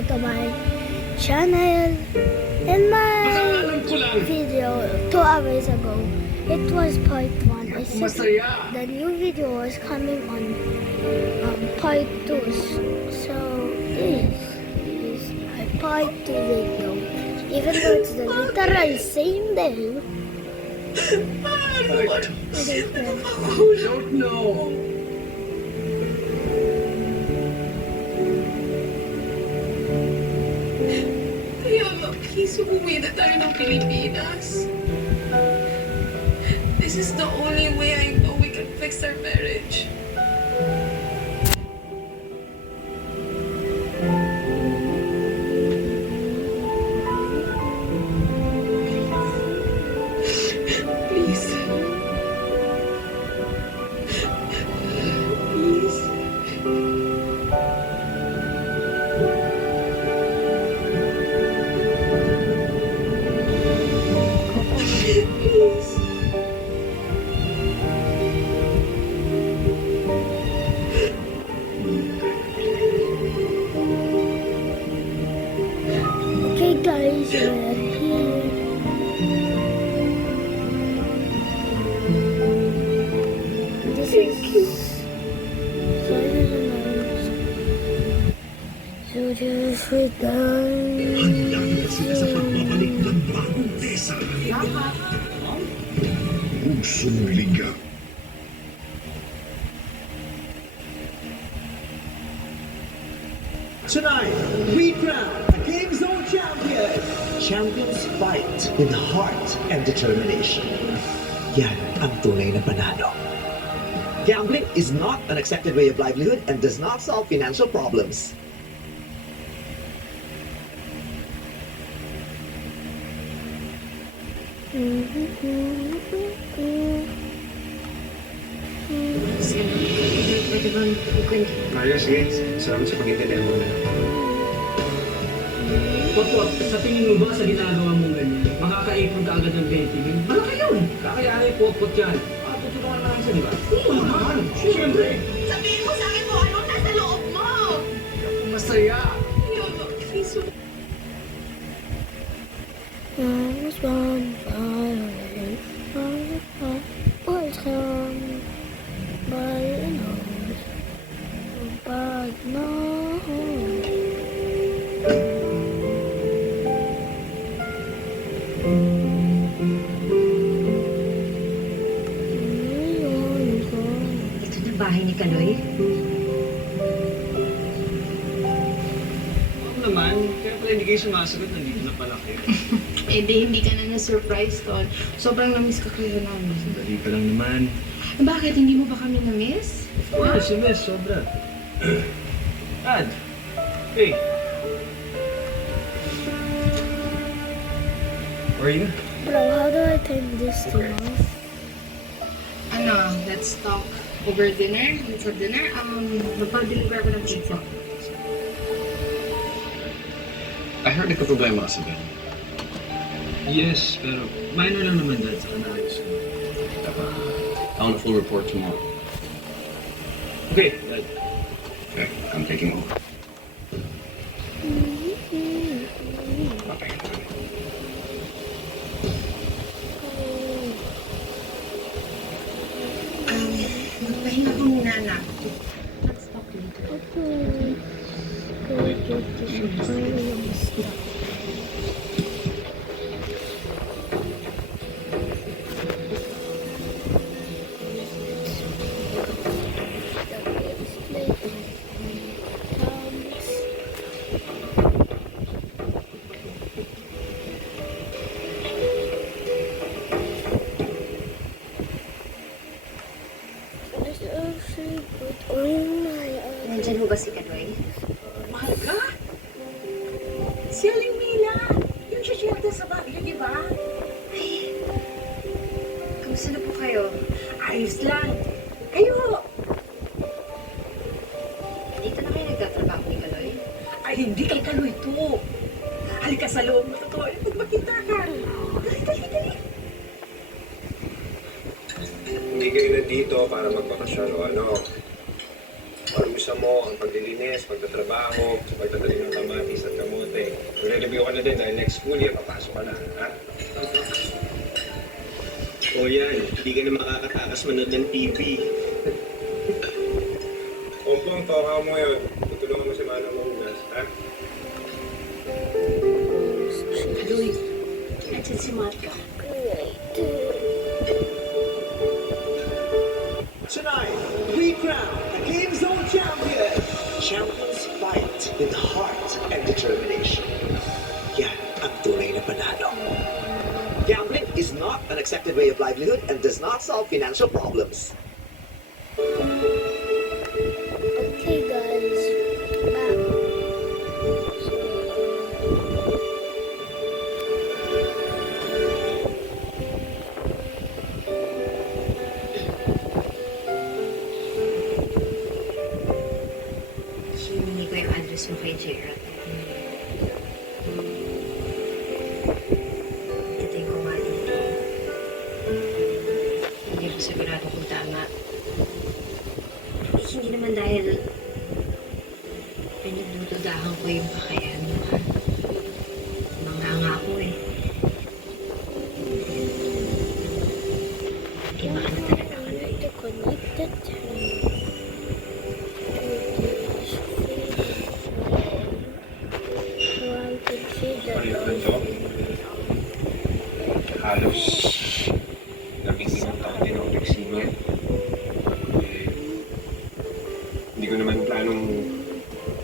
back to my channel. In my video 2 hours ago, it was part 1. I said the new video was coming on part 2. So this is my part 2 video. Even though it's the literal same day. I don't know. Please, umuwi na tayo ng Pilipinas. This is the only way I know we can fix our marriage. Please. Please. Please. Okay guys, we're here. This is so just with Handa na sila sa pagbabalik ng bagong Tessa. Pusong liga. Tonight, we crown a Game Zone champion. Champions fight with heart and determination. Yan ang tunay na panalo. Gambling is not an accepted way of livelihood and does not solve financial problems. Pwede ba magkwento? Sige. Salamat sa pag-intindihan mo na. Toto, sa tingin mo ba sa ginagawa mong ganyan, makakaipon ka agad ng 20 mil? Malaki yun! Kakayanin po-pot yan. Tutulungan naman isa, di ba? Oo naman! Siyempre! Sabihin mo sa akin kung anong nasa loob mo! Masaya! Yolo, please. I was born by welcome by but no. Ito na bahay ni Kaloy. Oo naman, kaya pala hindi kayo sumasagot, nandito na pala kayo. Eh di, hindi ka na na-surprise, Ton. Sobrang na-miss ka kayo namin. Sandali pa lang naman. Bakit? Hindi mo ba kami na-miss? Oo, si Miss, sobra. Dad! Hey! Where are you? Bro, how do I turn this to off? Ano, let's talk over dinner. Let's have dinner. Magpa-deliver ako ng pizza. I heard nagka-problema ka sa Ben. Yes, pero minor lang naman, Dad, sa kanayos. I want a full report tomorrow. Okay, Dad. Okay, I'm taking over. Okay. Magpahinga ko muna na. Let's talk later. Okay. Go get this aquarium stuff. Nandyan mo ba si Kaloy? Mahal ka? Si Aling Mila. Yung siya sa bagyo, di ba? Ay, kamusta na po kayo? Ayos lang. Kayo! Dito na kayo nagtatrabaho ni Kaloy? Ay, hindi kay Kaloy to. Halika sa loob. Matutuwa yung pag makita ka. Dali. Hindi kayo nandito para magbakasyon o ano. Parusa mo ang paglilinis, pagtatrabaho, pagtatanim ng kamatis at Magre-review ka na din dahil next school year, papasok ka na, ha? O yan, hindi ka na makakatakas manood ng TV. Ompong, toka mo yun. Tutulungan mo si Manang mahugas, ha? Kaloy, nandiyan si Marka. Tonight, we crown the Game Zone champion. Champions fight with heart and determination. Yan ang tunay na panalo. Gambling is not an accepted way of livelihood and does not solve financial problems. Okay, guys. Back. Hiningi ko yung address mo kay JR. Tatay ko nga dito. Hindi ko sigurado kung tama. Hindi naman dahil pinagdududahan ko yung kakayahan mo. Manganga ako eh. Iba ka na talaga Kaloy. To connect the time. So I can see that. Halos nabigyan ng taon din ako nagsima. Hindi ko naman planong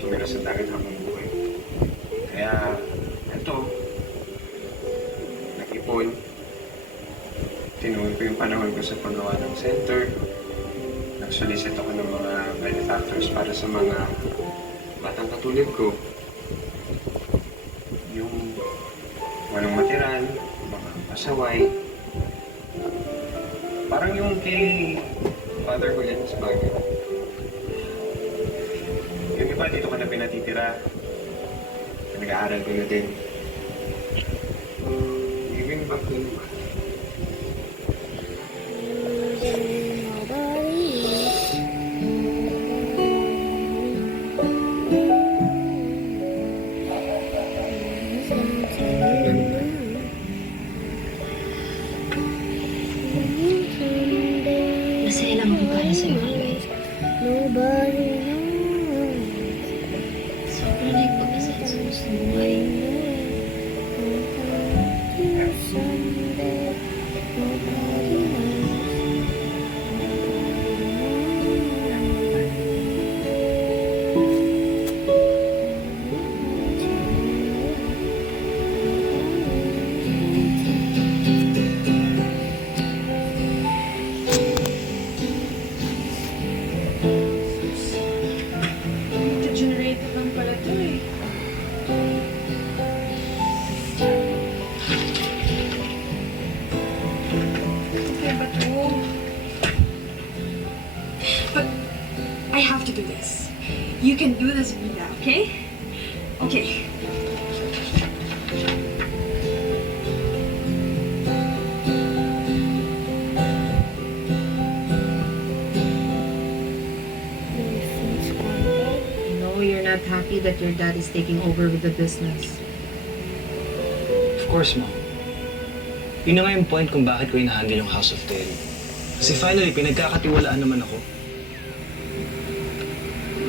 tumira sa dagat habang buhay. Kaya, eto, nag-ipon. Tinuon ko yung panahon ko sa paggawa ng center. Nag-solicit ako ng mga benefactors para sa mga batang katulad ko. Yung walang matiran, mga pasaway. Parang yung kay father ko yan sa bagay. Yung iba dito ka na pinatitira. Nag-aaral ko na din. Giving back to you. Masaya lang ako para sa'yo, Kaloy. Nobody knows. Sobrang nagpapasaya sa gusto mo buhay. Someday, nobody knows. Generator lang pala to eh. Okay ba to? But I have to do this. You can do this, Vida, okay? Okay. I know you're not happy that your dad is taking over with the business. Of course, Mom. Yun na nga yung point kung bakit ko inahandle yung House of Ten. Kasi finally, pinagkakatiwalaan naman ako.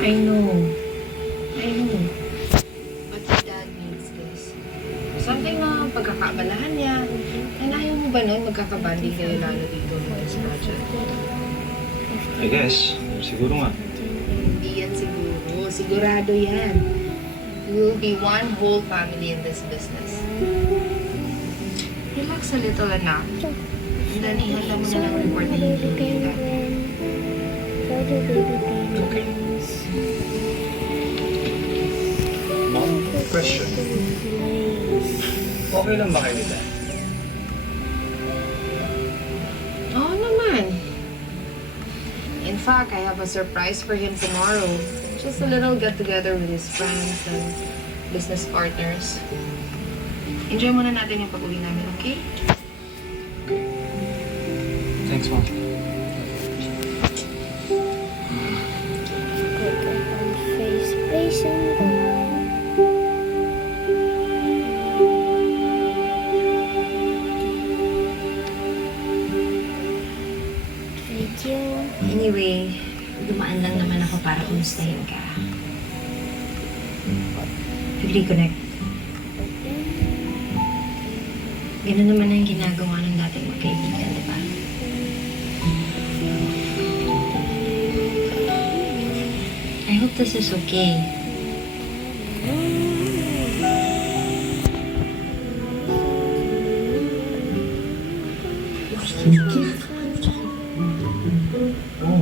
I know. But your dad needs this. Something na pagkakabalahan niya. And ayaw mo ba nun magkakabanding kayo lalo dito sa project? I guess. Siguro nga. Hindi yan siguro. Sigurado yan. You will be one whole family in this business. Relax a little, anak. And then, ihanda mo na ng report na hindi kayo dati. Okay. Mom, question. Okay lang ba kayo ni Dad? Oo naman. In fact, I have a surprise for him tomorrow. Just a little get-together with his friends and business partners. Enjoy muna natin yung pag-uwi namin, okay? Thanks, Mom. Face facing the para kumustahin ka. Pag-reconnect. Ganun naman ang ginagawa ng dating magkaibigan, di ba? I hope this is okay.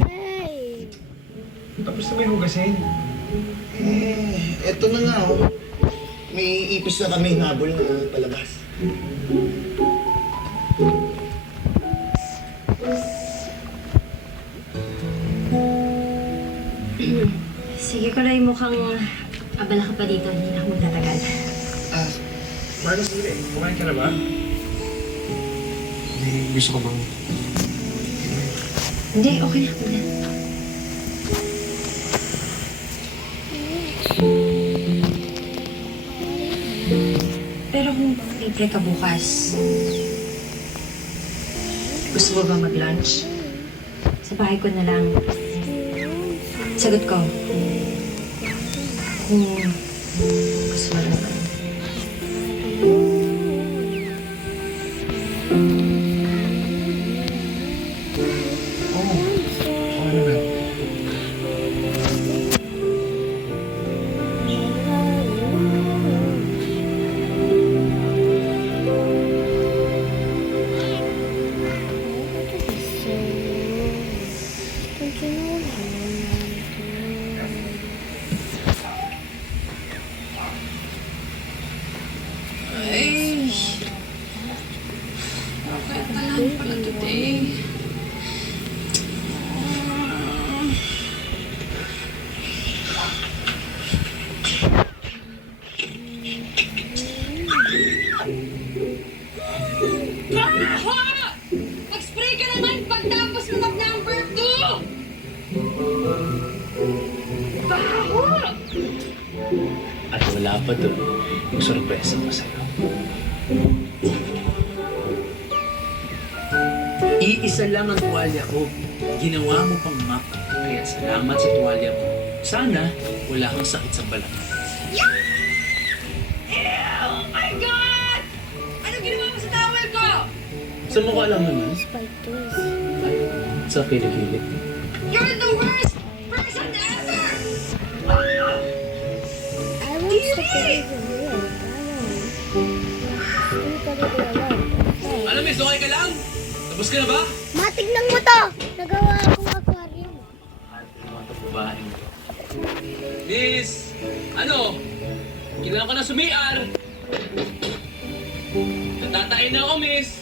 Hey! Tapos na may hugasin. Eto na nga, oh. May ipis na kami habol na palabas. Sige ko lang, mukhang abala ka pa dito. Hindi na ako magtatagal. Marlo, sige. Kumain ka na ba? Gusto ko bang... Hindi, okay lang. Hindi. Pero kung libre ka bukas, gusto mo ba mag-lunch? Sa bahay ko na lang. Sagot ko. Kung gusto mo naman. Ay. Okay pa lang pala today. Mag-spray ka naman pagtapos mo mag-number 2! Baho! At wala pa doon yung sorpresa ko sa'yo. Iisa lang ang tuwalya ko. Ginawa mo pang map. Kaya salamat sa tuwalya mo. Sana wala kang sakit sa balat. Oh my God! Ano ginawa mo sa towel ko? Sa mukha lang naman. Spiders. Sa kilikili. You're the worst person ever! I want to play the real. Ano, miss? Okay ka lang? Tapos ka na ba? Matignan mo to! Nagawa akong aquarium. Miss! Ano? Kailangan ko na sumiar. Natatain na ako, miss.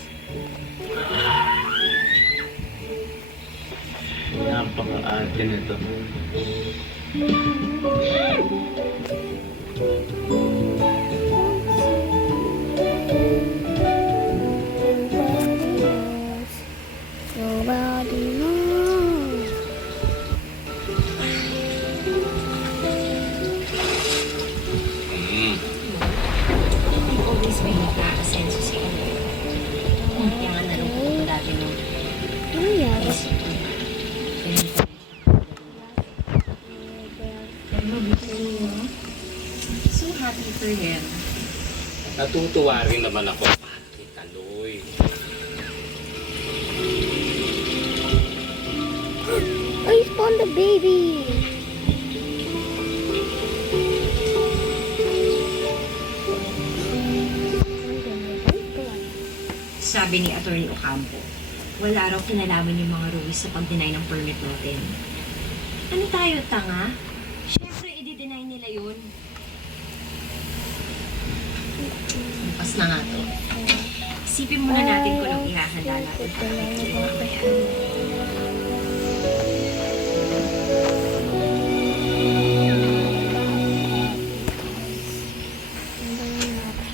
Napaka-arte nito. Nobody knows. Always may nakakasenso si Ate. Kaya nga nalungkot ako dati nung Ano nangyari? isip ko. Pero mabuti niyo. So happy for him. Natutuwa rin naman ako. Patrick Kaloy. I spawned the baby! Sabi ni Atty. Ocampo, wala raw kinalaman yung mga ruwis sa pag-deny ng permit natin. Ano tayo, tanga? Siyempre, i-deny nila yun. Bukas na nga to. Isipin muna natin kung anong ihahanda natin para kay mamaya.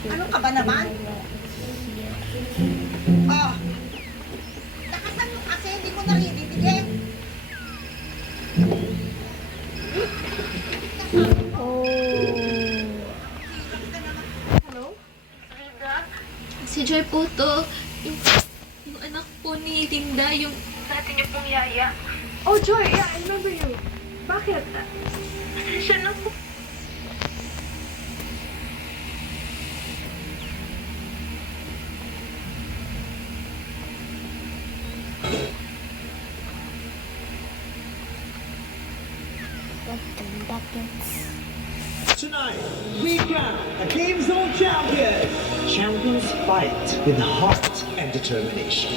Ano ka ba naman? Oh. Nakasan mo kasi, hindi ko narinig eh. Hello? Si Joy po to. Yung anak po ni Linda, yung dati niyo pong yaya. Oh, Joy, yeah, I remember you. Bakit? Siya na po. Tonight, we crown a Game Zone champion. Champions fight with heart and determination.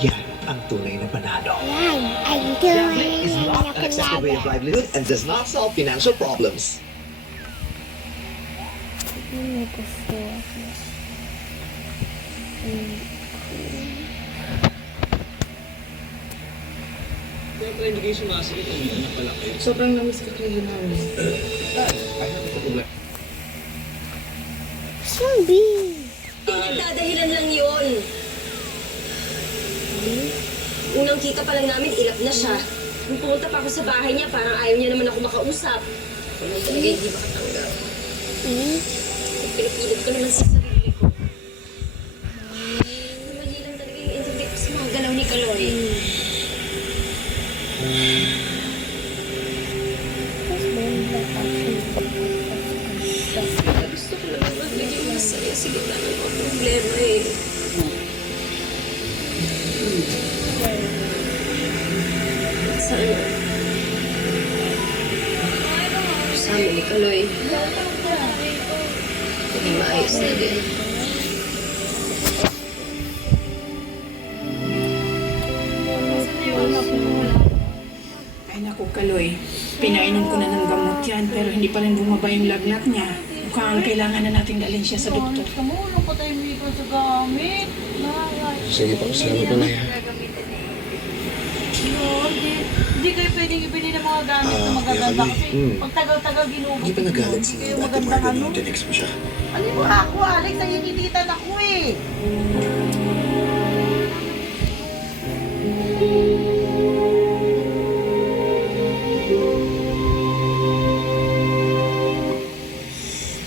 Yan ang tunay na panalo. Yan, ang Gambling is tunay not na an acceptable way of panalo. livelihood and does not solve financial problems. Siyempre, hindi kayo sumasagot. Umiyan na pala kayo. Sobrang namiss ka kayo namin. Zombie! Nagdadahilan lang yun. Unang kita pa lang namin, ilap na siya. Nung pumunta pa ako sa bahay niya, parang ayaw niya naman ako makausap. Ano talaga hindi makatanggap. Pinipilit ko naman sa sarili ko. Mali lang talaga yung intindi ko sa mga galaw ni Kaloy. Gusto ko lang naman naging masaya sa gitna ng mga problema eh. Sana. Kasama ni Kaloy. Hindi maayos na din. Ay naku, Kaloy. Pinainom ko na ng gamot yan, pero hindi pa rin bumaba yung lagnat niya. Mukhang kailangan na nating dalhin siya sa doktor. Tumulong pa tayo dito sa gamit. Sige po, salamat po na yan. Hindi kayo pwedeng ibili ng mga gamit na magaganda kasi pag tagal-tagal ginugot. Hindi pa nagalit si kayo Ate magandang Marga ano. nung tinext mo siya. Alin mo ako, Alex, nanginititan ako eh.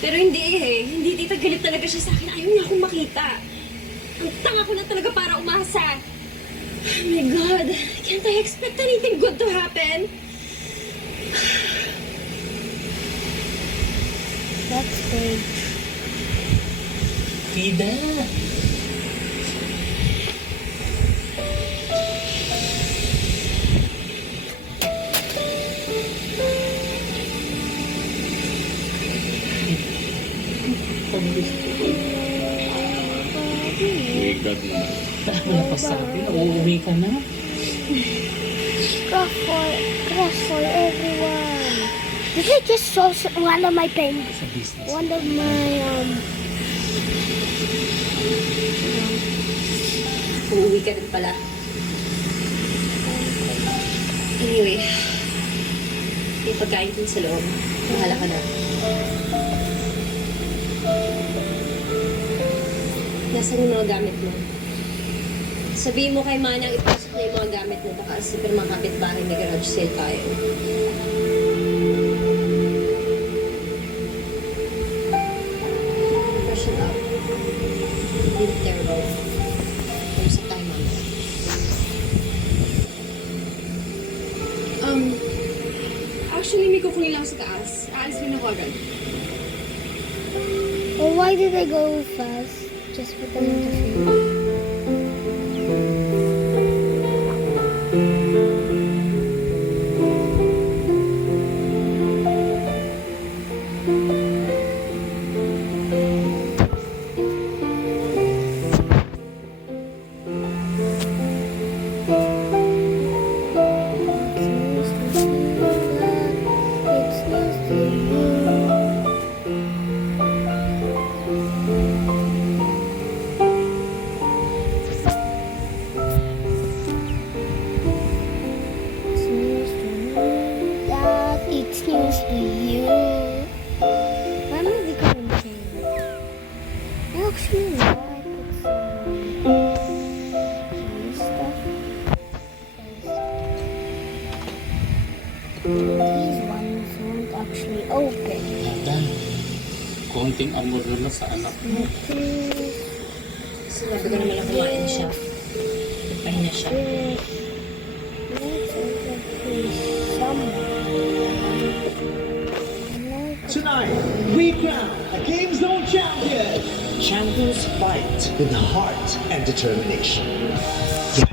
Pero hindi eh. Hindi tita, galit talaga siya sa akin. Ayaw niya akong makita. Ang tanga ko na talaga para umasa. Oh my God. Can't I expect anything good to happen? That's big. Tida! My God naman. Wala pa sa akin, uuwi ka na. Crush for everyone. Did I just saw one of my pens? Sa business. One of my Uuwi ka rin pala. Anyway, may pagkain din sa loob. Mahala ka na. Nasaan yung mga gamit mo? Sabihin mo kay Manang ipasok na yung mga gamit mo. Baka super mga kapitbahay may garage sale tayo. Freshen up. Leave it there, Ro. Usap tayo mamaya. Actually, may kukunin lang sa taas. Aalis rin ako agad. well, why did I go fast? Just put them in the field. It's news to you. Why am I becoming king? Actually, no, I put some stuff. These ones won't actually open. Nada. Konting amor naman sa anak mo. Sinabi ko naman na kumain siya. Pahinga siya. Let's open some. Tonight, we crown a Game Zone champion. Champions fight with heart and determination. Yan